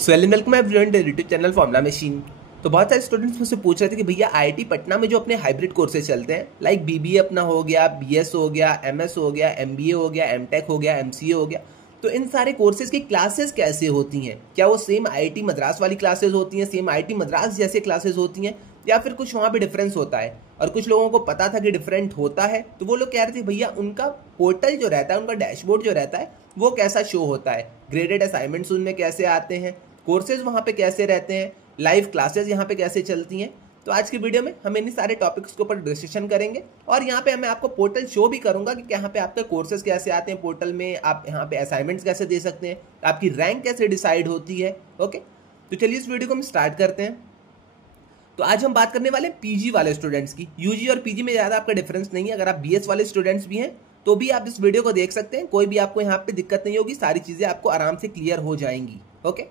So welcome everyone to YouTube channel formula machine. तो बहुत सारे स्टूडेंट्स मुझसे पूछ रहे थे कि भैया आईआईटी पटना में जो अपने हाइब्रिड कोर्सेज चलते हैं लाइक बीबीए अपना हो गया, बीएस हो गया, एमएस हो गया, एमबीए हो गया, एमटेक हो गया, एमसीए हो गया, तो इन सारे कोर्सेज की क्लासेस कैसे होती हैं? क्या वो सेम आईआईटी मद्रास वाली क्लासेस होती हैं, सेम आईआईटी मद्रास जैसे क्लासेस होती हैं, या फिर कुछ वहाँ पे डिफरेंस होता है? और कुछ लोगों को पता था कि डिफरेंट होता है, तो वो लोग कह रहे थे भैया उनका पोर्टल जो रहता है, उनका डैशबोर्ड जो रहता है वो कैसा शो होता है, ग्रेडेड असाइनमेंट्स उनमें कैसे आते हैं, कोर्सेज वहाँ पे कैसे रहते हैं, लाइव क्लासेस यहाँ पे कैसे चलती हैं। तो आज की वीडियो में हम इन सारे टॉपिक्स के ऊपर डिस्कशन करेंगे और यहाँ पे मैं आपको पोर्टल शो भी करूंगा कि यहाँ पे आपके कोर्सेज कैसे आते हैं पोर्टल में, आप यहाँ पे असाइनमेंट्स कैसे दे सकते हैं, आपकी रैंक कैसे डिसाइड होती है। ओके, तो चलिए इस वीडियो को हम स्टार्ट करते हैं। तो आज हम बात करने वाले हैं पीजी वाले स्टूडेंट्स की। यूजी और पीजी में ज़्यादा आपका डिफरेंस नहीं है। अगर आप बीएस वाले स्टूडेंट्स भी हैं तो भी आप इस वीडियो को देख सकते हैं, कोई भी आपको यहाँ पे दिक्कत नहीं होगी, सारी चीज़ें आपको आराम से क्लियर हो जाएंगी। ओके,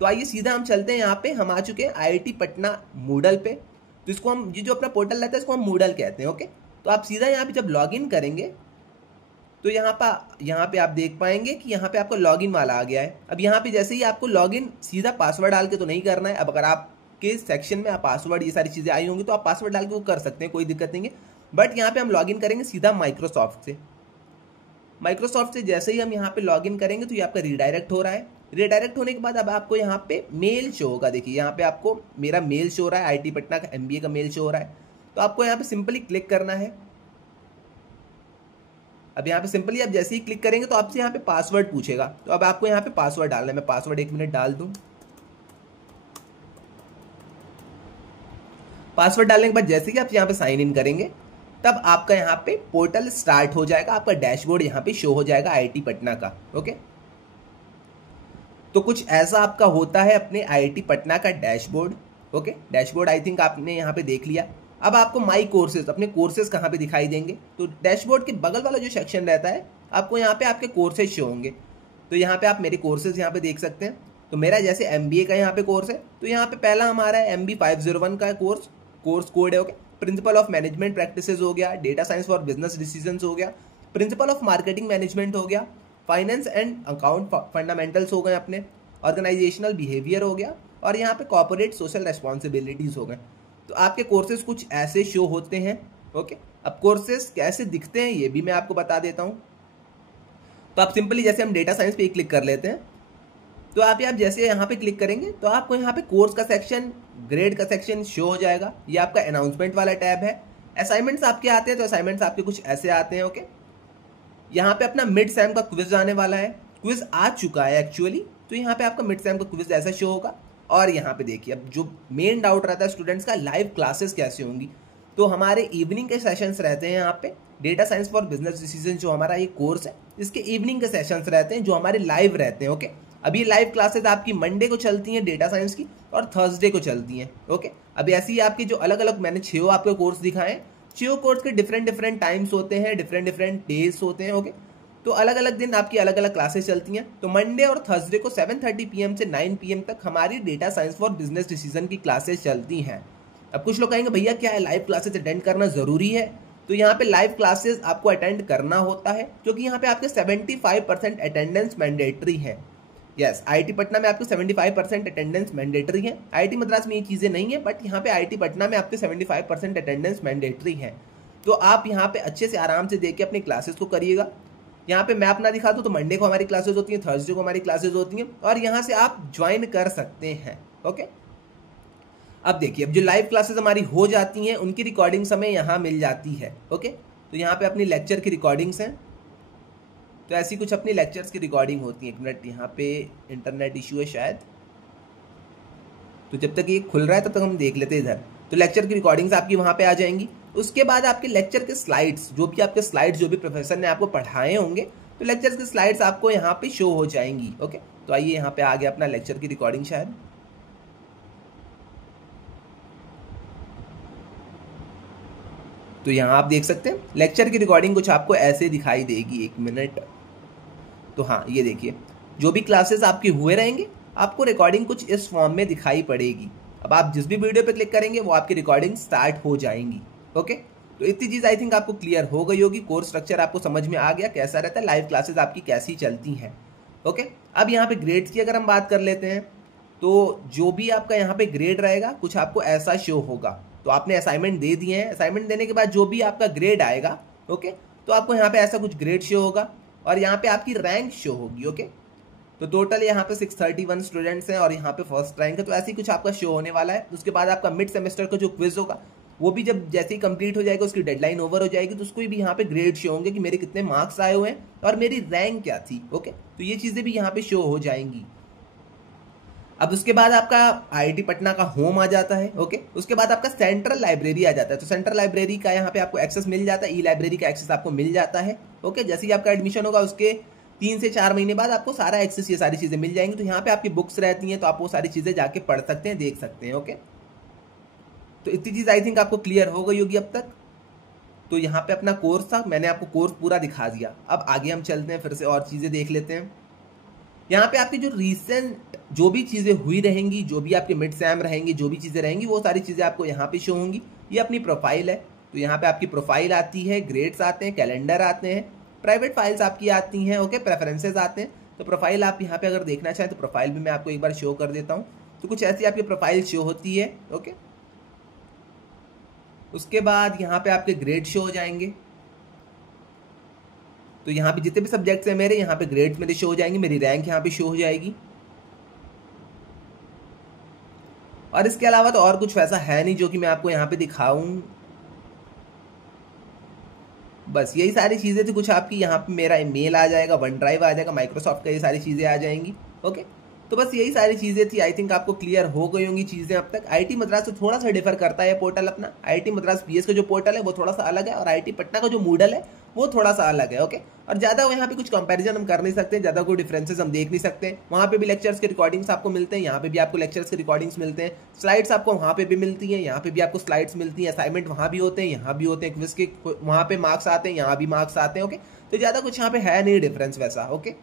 तो आइए सीधा हम चलते हैं। यहाँ पे हम आ चुके हैं आईआईटी पटना मूडल पे। तो इसको हम, ये जो अपना पोर्टल रहता है इसको हम मूडल कहते हैं। ओके, तो आप सीधा यहाँ पे जब लॉगिन करेंगे तो यहाँ पे आप देख पाएंगे कि यहाँ पे आपका लॉगिन वाला आ गया है। अब यहाँ पे जैसे ही आपको लॉगिन सीधा पासवर्ड डाल के तो नहीं करना है। अब अगर आपके सेक्शन में आप पासवर्ड ये सारी चीज़ें आई होंगी तो आप पासवर्ड डाल के वो कर सकते हैं, कोई दिक्कत नहीं है। बट यहाँ पे हम लॉगिन करेंगे सीधा माइक्रोसॉफ्ट से। माइक्रोसॉफ्ट से जैसे ही हम यहाँ पे लॉगिन करेंगे तो ये आपका रीडायरेक्ट हो रहा है। रीडायरेक्ट होने के बाद अब आपको यहाँ पे मेल शो होगा। देखिए यहाँ पे आपको मेरा मेल शो हो रहा है, आईआईटी पटना का एमबीए का मेल शो हो रहा है। तो आपको यहाँ पे सिंपली क्लिक करना है। अब यहाँ पे सिंपली आप जैसे ही क्लिक करेंगे तो आपसे यहाँ पे पासवर्ड पूछेगा। तो अब आपको यहाँ पे पासवर्ड डालना है। मैं पासवर्ड 1 मिनट डाल दूं। पासवर्ड डालने के बाद जैसे ही आप यहाँ पे साइन इन करेंगे तब आपका यहाँ पे पोर्टल स्टार्ट हो जाएगा, आपका डैशबोर्ड यहाँ पे शो हो जाएगा आईआईटी पटना का। ओके, तो कुछ ऐसा आपका होता है अपने आईआईटी पटना का dashboard. Okay, dashboard I think आपने यहाँ पे देख लिया। अब आपको माई कोर्सेज, अपने कोर्सेज कहाँ पे दिखाई देंगे? तो डैशबोर्ड के बगल वाला जो सेक्शन रहता है आपको यहाँ पे आपके कोर्सेज शो होंगे। तो यहाँ पे आप मेरे कोर्सेज यहाँ पे देख सकते हैं। तो मेरा जैसे एमबीए का यहाँ पे कोर्स है, तो यहाँ पे पहला हमारा है MB 501 का कोर्स कोड है। Okay, principle of management practices हो गया, data science for business decisions हो गया, प्रिंसिपल ऑफ मार्केटिंग मैनेजमेंट हो गया, फाइनेंस एंड अकाउंट फंडामेंटल्स हो गए अपने, ऑर्गेनाइजेशनल बिहेवियर हो गया, और यहाँ पे कॉर्पोरेट सोशल रेस्पॉन्सिबिलिटीज हो गए। तो आपके कोर्सेज कुछ ऐसे शो होते हैं। ओके, अब कोर्सेज कैसे दिखते हैं ये भी मैं आपको बता देता हूँ। तो आप सिंपली जैसे हम डेटा साइंस पे क्लिक कर लेते हैं, तो आप जैसे यहाँ पे क्लिक करेंगे तो आपको यहाँ पे कोर्स का सेक्शन, ग्रेड का सेक्शन शो हो जाएगा। ये आपका अनाउंसमेंट वाला टैब है। असाइनमेंट्स आपके आते हैं, तो असाइनमेंट्स आपके कुछ ऐसे आते हैं। ओके, यहाँ पे अपना मिड सेम का क्विज आने वाला है, क्विज आ चुका है एक्चुअली। तो यहाँ पे आपका मिड सेम का क्विज ऐसा शो होगा। और यहाँ पे देखिए, अब जो मेन डाउट रहता है स्टूडेंट्स का, लाइव क्लासेस कैसे होंगी? तो हमारे इवनिंग के सेशंस रहते हैं। यहाँ पे data science for business decision जो हमारा ये कोर्स है, इसके इवनिंग के सेशंस रहते हैं जो हमारे लाइव रहते हैं। ओके, अभी लाइव क्लासेस आपकी मंडे को चलती हैं डेटा साइंस की, और थर्सडे को चलती हैं। ओके, अभी ऐसी ही आपकी जो अलग अलग मैंने 6 आपके कोर्स दिखाए, 6 कोर्स के डिफरेंट टाइम्स होते हैं, डिफरेंट डेज होते हैं। ओके, तो अलग अलग दिन आपकी अलग अलग क्लासेस चलती हैं। तो मंडे और थर्सडे को 7:30 PM से 9 PM तक हमारी data science for business decision की क्लासेस चलती हैं। अब कुछ लोग कहेंगे भैया क्या है, लाइव क्लासेस अटेंड करना ज़रूरी है? तो यहाँ पे लाइव क्लासेस आपको अटेंड करना होता है क्योंकि यहाँ पे आपके 75% अटेंडेंस मैंडेटरी है। यस, आईआईटी पटना में आपके 75% अटेंडेंस मैंडेटरी है। आईआईटी मद्रास में ये चीज़ें नहीं है, बट यहाँ पे आईआईटी पटना में आपके 75% अटेंडेंस मैंडेटरी है। तो आप यहाँ पे अच्छे से आराम से देख के अपनी क्लासेस को करिएगा। यहाँ पे मैं अपना दिखा दूँ तो मंडे को हमारी क्लासेस होती हैं, थर्सडे को हमारी क्लासेस होती हैं, और यहाँ से आप ज्वाइन कर सकते हैं। ओके, अब देखिए, अब जो लाइव क्लासेस हमारी हो जाती हैं उनकी रिकॉर्डिंग्स हमें यहाँ मिल जाती है। ओके, तो यहाँ पे अपनी लेक्चर की रिकॉर्डिंग्स हैं। तो ऐसी कुछ अपनी लेक्चर्स की रिकॉर्डिंग होती है। 1 मिनट, यहाँ पे इंटरनेट इशू है शायद, तो जब तक ये खुल रहा है तब तक हम देख लेते हैं इधर। तो लेक्चर की रिकॉर्डिंग्स आपकी वहाँ पे आ जाएंगी। उसके बाद आपके लेक्चर के स्लाइड्स, जो भी प्रोफेसर ने आपको पढ़ाए होंगे, तो लेक्चर के स्लाइड्स आपको यहाँ पे शो हो जाएंगी। ओके, तो आइए यहाँ पे आ गया अपना लेक्चर की रिकॉर्डिंग शायद। तो यहाँ आप देख सकते हैं लेक्चर की रिकॉर्डिंग कुछ आपको ऐसे दिखाई देगी। 1 मिनट, तो हाँ ये देखिए, जो भी क्लासेस आपके हुए रहेंगे आपको रिकॉर्डिंग कुछ इस फॉर्म में दिखाई पड़ेगी। अब आप जिस भी वीडियो पे क्लिक करेंगे वो आपकी रिकॉर्डिंग स्टार्ट हो जाएंगी। ओके, तो इतनी चीज़ आई थिंक आपको क्लियर हो गई होगी। कोर्स स्ट्रक्चर आपको समझ में आ गया कैसा रहता है, लाइव क्लासेस आपकी कैसी चलती हैं। ओके, अब यहाँ पे ग्रेड्स की अगर हम बात कर लेते हैं तो जो भी आपका यहाँ पे ग्रेड रहेगा कुछ आपको ऐसा शो होगा। तो आपने असाइनमेंट दे दिए हैं, असाइनमेंट देने के बाद जो भी आपका ग्रेड आएगा, ओके, तो आपको यहाँ पे ऐसा कुछ ग्रेड शो होगा और यहाँ पे आपकी रैंक शो होगी। ओके, तो टोटल यहाँ पे 631 स्टूडेंट्स हैं और यहाँ पे फर्स्ट रैंक है, तो ऐसे ही कुछ आपका शो होने वाला है। उसके बाद आपका मिड सेमेस्टर का जो क्विज होगा वो भी जब जैसे ही कंप्लीट हो जाएगा, उसकी डेडलाइन ओवर हो जाएगी, तो उसको भी यहाँ पे ग्रेड शो होंगे कि मेरे कितने मार्क्स आए हुए हैं और मेरी रैंक क्या थी। ओके, तो ये चीज़ें भी यहाँ पे शो हो जाएंगी। अब उसके बाद आपका आईआईटी पटना का होम आ जाता है। ओके, उसके बाद आपका सेंट्रल लाइब्रेरी आ जाता है। तो सेंट्रल लाइब्रेरी का यहाँ पे आपको एक्सेस मिल जाता है, ई लाइब्रेरी का एक्सेस आपको मिल जाता है। ओके, जैसे ही आपका एडमिशन होगा उसके 3 से 4 महीने बाद आपको सारा एक्सेस, ये सारी चीज़ें मिल जाएंगी। तो यहाँ पे आपकी बुक्स रहती हैं, तो आप वो सारी चीज़ें जाके पढ़ सकते हैं, देख सकते हैं। ओके, तो इतनी चीज़ आई थिंक आपको क्लियर हो गई होगी अब तक। तो यहाँ पे अपना कोर्स था, मैंने आपको कोर्स पूरा दिखा दिया। अब आगे हम चलते हैं, फिर से और चीज़ें देख लेते हैं। यहाँ पे आपकी जो रिसेंट जो भी चीज़ें हुई रहेंगी, जो भी आपके मिड सैम रहेंगी, जो भी चीज़ें रहेंगी, वो सारी चीज़ें आपको यहाँ पे शो होंगी। ये अपनी प्रोफाइल है, तो यहाँ पे आपकी प्रोफाइल आती है, ग्रेड्स आते हैं, कैलेंडर आते हैं, प्राइवेट फाइल्स आपकी आती हैं। ओके, प्रेफरेंसेस आते हैं। तो प्रोफाइल आप यहाँ पे अगर देखना चाहें तो प्रोफाइल भी मैं आपको एक बार शो कर देता हूँ। तो कुछ ऐसी आपकी प्रोफाइल शो होती है। ओके, उसके बाद यहाँ पे आपके ग्रेड शो हो जाएंगे। तो यहाँ पे जितने भी सब्जेक्ट्स हैं मेरे, यहाँ पे ग्रेड्स मेरे शो हो जाएंगे, मेरी रैंक यहाँ पे शो हो जाएगी। और इसके अलावा तो और कुछ वैसा है नहीं जो कि मैं आपको यहाँ पे दिखाऊं। बस यही सारी चीज़ें थी। कुछ आपकी यहाँ पे मेरा ईमेल आ जाएगा, वन ड्राइव आ जाएगा, माइक्रोसॉफ्ट का, ये सारी चीज़ें आ जाएंगी। ओके, तो बस यही सारी चीज़ें थी। आई थिंक आपको क्लियर हो गई होंगी चीज़ें अब तक। आईआईटी मद्रास से थोड़ा सा डिफर करता है पोर्टल अपना। आईआईटी मद्रास पीएस का जो पोर्टल है वो थोड़ा सा अलग है और आईआईटी पटना का जो मूडल है वो थोड़ा सा अलग है। ओके, और ज़्यादा यहाँ पे कुछ कंपैरिजन हम कर नहीं सकते, ज़्यादा कोई डिफरेंसेस हम देख नहीं सकते। वहाँ पे भी लेक्चर्स के रिकॉर्डिंग्स आपको मिलते हैं, यहाँ पे भी आपको लेक्चर्स के रिकॉर्डिंग्स मिलते हैं, स्लाइड्स आपको वहाँ पे भी मिलती हैं, यहाँ पे भी आपको स्लाइड्स मिलती हैं, असाइनमेंट वहाँ भी होते हैं, यहाँ भी होते हैं, क्विज के वहाँ पे मार्क्स आते हैं, यहाँ भी मार्क्स आते हैं। ओके, तो ज़्यादा कुछ यहाँ पे है नहीं डिफरेंस वैसा। ओके,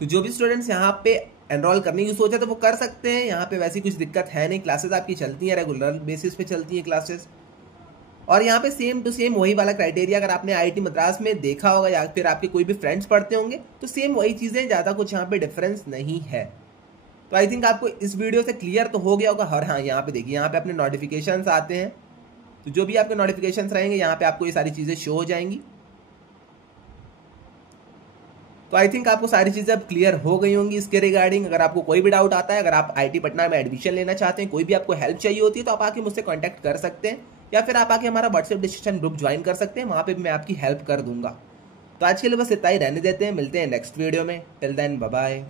तो जो भी स्टूडेंट्स यहाँ पे एनरोल करने की सोचा तो वो कर सकते हैं। यहाँ पे वैसी कुछ दिक्कत है नहीं, क्लासेस आपकी चलती हैं, रेगुलर बेसिस पे चलती हैं क्लासेस। और यहाँ पे सेम टू सेम वही वाला क्राइटेरिया अगर आपने आईआईटी मद्रास में देखा होगा या फिर आपके कोई भी फ्रेंड्स पढ़ते होंगे तो सेम वही चीज़ें, ज़्यादा कुछ यहाँ पे डिफरेंस नहीं है। तो आई थिंक आपको इस वीडियो से क्लियर तो हो गया होगा। और हाँ, यहाँ पे देखिए, यहाँ पे अपने नोटिफिकेशंस आते हैं, तो जो भी आपके नोटिफिकेशंस रहेंगे यहाँ पे आपको ये सारी चीज़ें शो हो जाएंगी। तो आई थिंक आपको सारी चीज़ें अब क्लियर हो गई होंगी इसके रिगार्डिंग। अगर आपको कोई भी डाउट आता है, अगर आप आईआईटी पटना में एडमिशन लेना चाहते हैं, कोई भी आपको हेल्प चाहिए होती है, तो आप आके मुझसे कांटेक्ट कर सकते हैं या फिर आप आके हमारा व्हाट्सएप डिस्कशन ग्रुप ज्वाइन कर सकते हैं, वहाँ पे भी मैं आपकी हेल्प कर दूंगा। तो आज के लिए बस इतना ही रहने देते हैं, मिलते हैं नेक्स्ट वीडियो में। Till then bye bye.